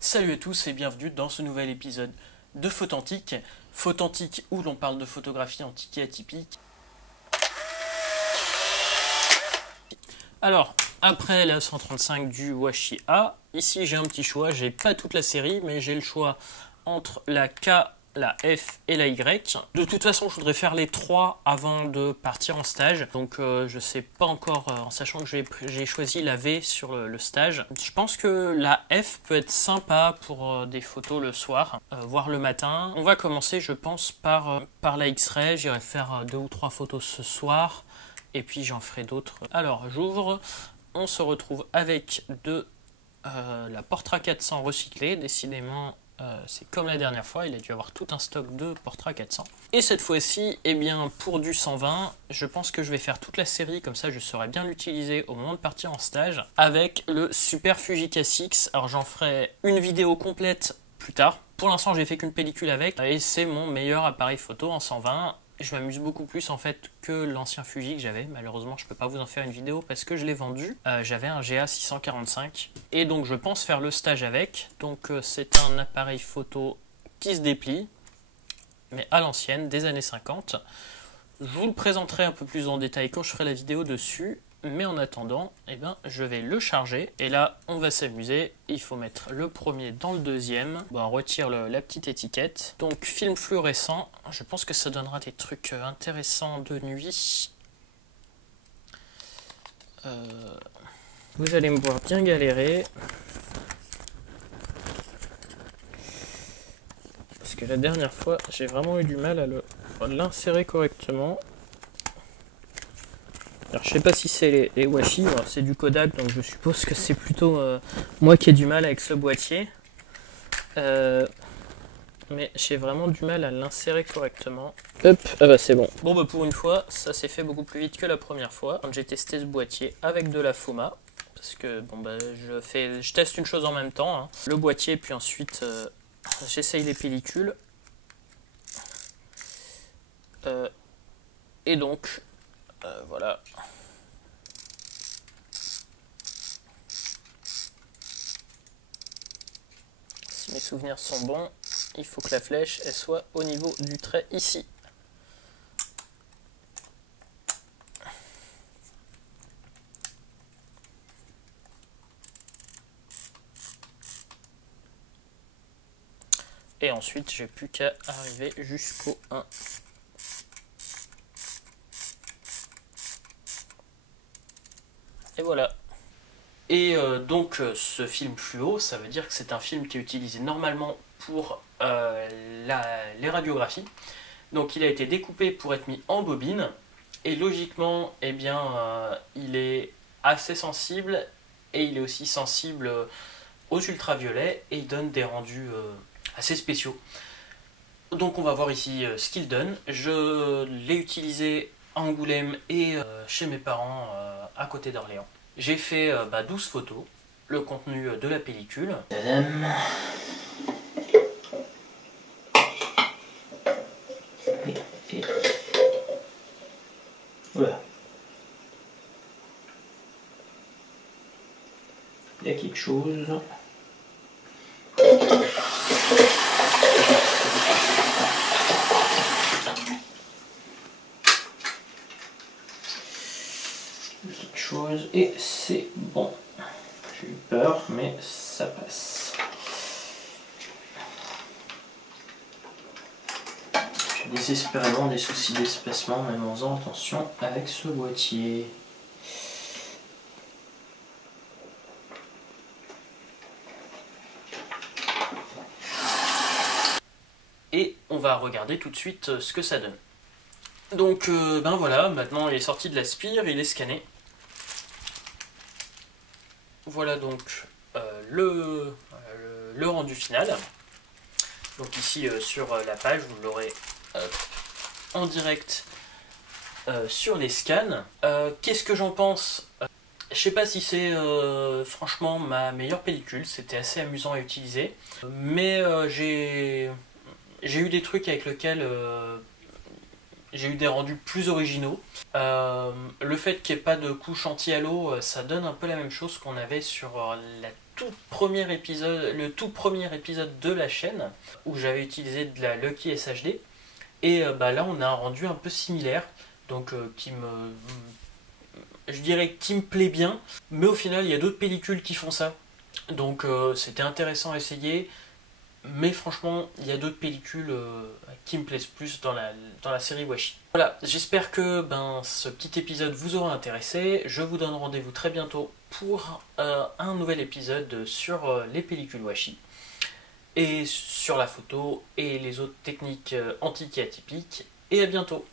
Salut à tous et bienvenue dans ce nouvel épisode de Photantique. Photantique où l'on parle de photographie antique et atypique. Alors, après la 135 du Washi A, ici j'ai un petit choix, j'ai pas toute la série, mais j'ai le choix entre la K, la F et la Y. De toute façon, je voudrais faire les trois avant de partir en stage. Donc je sais pas encore, en sachant que j'ai choisi la V sur le stage. Je pense que la F peut être sympa pour des photos le soir, voire le matin. On va commencer, je pense, par la X-Ray. J'irai faire 2 ou 3 photos ce soir. Et puis j'en ferai d'autres. Alors j'ouvre. On se retrouve avec la Portra 400 recyclée. Décidément, c'est comme la dernière fois, il a dû avoir tout un stock de Portra 400. Et cette fois-ci, eh bien, pour du 120, je pense que je vais faire toute la série, comme ça je saurai bien l'utiliser au moment de partir en stage, avec le Super Fuji K6. Alors j'en ferai une vidéo complète plus tard. Pour l'instant, j'ai fait qu'une pellicule avec, et c'est mon meilleur appareil photo en 120. Je m'amuse beaucoup plus en fait que l'ancien Fuji que j'avais. Malheureusement, je peux pas vous en faire une vidéo parce que je l'ai vendu. J'avais un GA645 et donc je pense faire le stage avec. Donc c'est un appareil photo qui se déplie, mais à l'ancienne, des années 50. Je vous le présenterai un peu plus en détail quand je ferai la vidéo dessus. Mais en attendant, eh ben, je vais le charger. Et là, on va s'amuser. Il faut mettre le premier dans le deuxième. Bon, on retire la petite étiquette. Donc, film fluorescent. Je pense que ça donnera des trucs intéressants de nuit. Vous allez me voir bien galérer. Parce que la dernière fois, j'ai vraiment eu du mal à l'insérer correctement. Alors je sais pas si c'est les Washi, c'est du Kodak, donc je suppose que c'est plutôt moi qui ai du mal avec ce boîtier. Mais j'ai vraiment du mal à l'insérer correctement. Hop, ah bah c'est bon. Bon bah pour une fois, ça s'est fait beaucoup plus vite que la première fois. Quand j'ai testé ce boîtier avec de la Foma, parce que bon bah je teste une chose en même temps, hein. Le boîtier puis ensuite j'essaye les pellicules. Et donc voilà. Si mes souvenirs sont bons, il faut que la flèche elle soit au niveau du trait ici. Et ensuite, j'ai plus qu'à arriver jusqu'au 1. Et voilà. Et donc ce film fluo, ça veut dire que c'est un film qui est utilisé normalement pour les radiographies. Donc il a été découpé pour être mis en bobine. Et logiquement, eh bien, il est assez sensible. Et il est aussi sensible aux ultraviolets. Et il donne des rendus assez spéciaux. Donc on va voir ici ce qu'il donne. Je l'ai utilisé à Angoulême et chez mes parents à côté d'Orléans. J'ai fait 12 photos, le contenu de la pellicule. Tadam. Voilà. Il y a quelque chose. Et c'est bon. J'ai eu peur, mais ça passe. J'ai désespérément des soucis d'espacement, même en faisant attention avec ce boîtier. Et on va regarder tout de suite ce que ça donne. Donc ben voilà, maintenant il est sorti de la spire, il est scanné. Voilà donc le rendu final. Donc ici sur la page, vous l'aurez en direct sur les scans. Qu'est-ce que j'en pense? Je sais pas si c'est franchement ma meilleure pellicule, c'était assez amusant à utiliser. Mais j'ai eu des trucs avec lesquels j'ai eu des rendus plus originaux. Le fait qu'il n'y ait pas de couche anti-halo, ça donne un peu la même chose qu'on avait sur la le tout premier épisode de la chaîne, où j'avais utilisé de la Lucky SHD. Et là, on a un rendu un peu similaire, donc je dirais qui me plaît bien, mais au final, il y a d'autres pellicules qui font ça. Donc c'était intéressant à essayer. Mais franchement, il y a d'autres pellicules qui me plaisent plus dans la série Washi. Voilà, j'espère que ce petit épisode vous aura intéressé. Je vous donne rendez-vous très bientôt pour un nouvel épisode sur les pellicules Washi. Et sur la photo et les autres techniques antiques et atypiques. Et à bientôt.